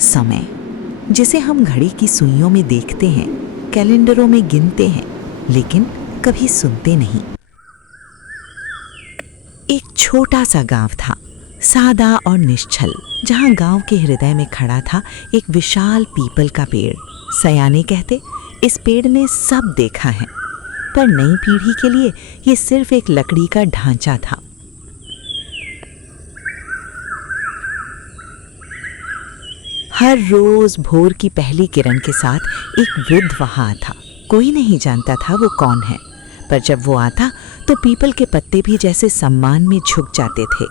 समय, जिसे हम घड़ी की सुइयों में देखते हैं, कैलेंडरों में गिनते हैं, लेकिन कभी सुनते नहीं। एक छोटा सा गांव था, सादा और निश्चल, जहां गांव के हृदय में खड़ा था एक विशाल पीपल का पेड़। सयाने कहते, इस पेड़ ने सब देखा है, पर नई पीढ़ी के लिए ये सिर्फ एक लकड़ी का ढांचा था। हर रोज भोर की पहली किरण के साथ एक वृद्ध वहां आता। कोई नहीं जानता था वो कौन है, पर जब वो आता तो पीपल के पत्ते भी जैसे सम्मान में झुक जाते थे।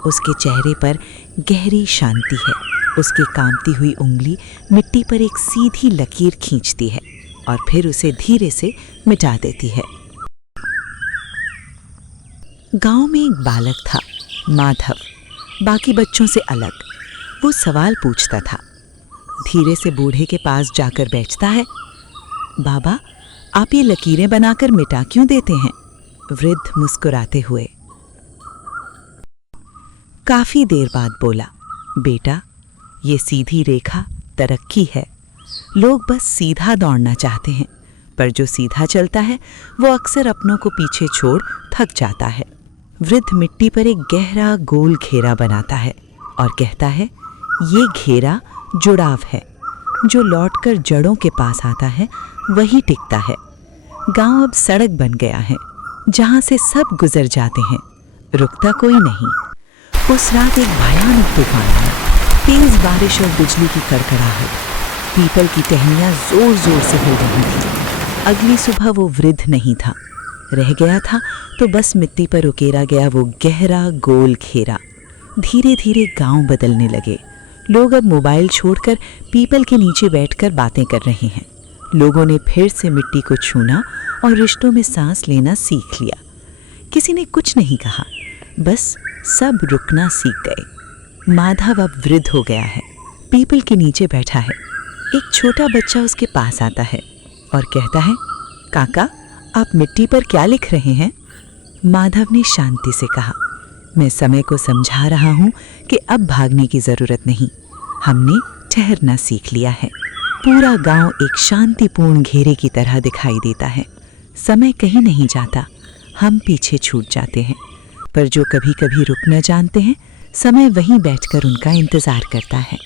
उसके चेहरे पर गहरी शांति है। उसकी कांपती हुई उंगली मिट्टी पर एक सीधी लकीर खींचती है और फिर उसे धीरे से मिटा देती है। गांव में एक बालक था, माधव, बाकी बच्चों से अलग। वो सवाल पूछता था, धीरे से बूढ़े के पास जाकर बैठता है। बाबा, आप ये लकीरें बनाकर मिटा क्यों देते हैं? वृद्ध मुस्कुराते हुए काफी देर बाद बोला, बेटा, ये सीधी रेखा तरक्की है। लोग बस सीधा दौड़ना चाहते हैं, पर जो सीधा चलता है वो अक्सर अपनों को पीछे छोड़ थक जाता है। वृद्ध मिट्टी पर एक गहरा गोल घेरा बनाता है और कहता है, ये घेरा जुड़ाव है। जो लौटकर जड़ों के पास आता है वही टिकता है। गांव अब सड़क बन गया है, जहां से सब गुजर जाते हैं, रुकता कोई नहीं। उस रात एक भयानक तूफान आया, तेज बारिश और बिजली की कड़कड़ाहट। पीपल की टहनियां जोर जोर से हिल रही थी। अगली सुबह वो वृद्ध नहीं था, रह गया था तो बस मिट्टी पर उकेरा गया वो गहरा गोल घेरा। धीरे धीरे गांव बदलने लगे। लोग अब मोबाइल छोड़कर पीपल के नीचे बैठकर बातें कर रहे हैं। लोगों ने फिर से मिट्टी को छूना और रिश्तों में सांस लेना सीख लिया। किसी ने कुछ नहीं कहा, बस सब रुकना सीख गए। माधव अब वृद्ध हो गया है, पीपल के नीचे बैठा है। एक छोटा बच्चा उसके पास आता है और कहता है, काका, आप मिट्टी पर क्या लिख रहे हैं? माधव ने शांति से कहा, मैं समय को समझा रहा हूँ कि अब भागने की जरूरत नहीं, हमने ठहरना सीख लिया है। पूरा गांव एक शांतिपूर्ण घेरे की तरह दिखाई देता है। समय कहीं नहीं जाता, हम पीछे छूट जाते हैं, पर जो कभी कभी रुक न जानते हैं, समय वहीं बैठकर उनका इंतजार करता है।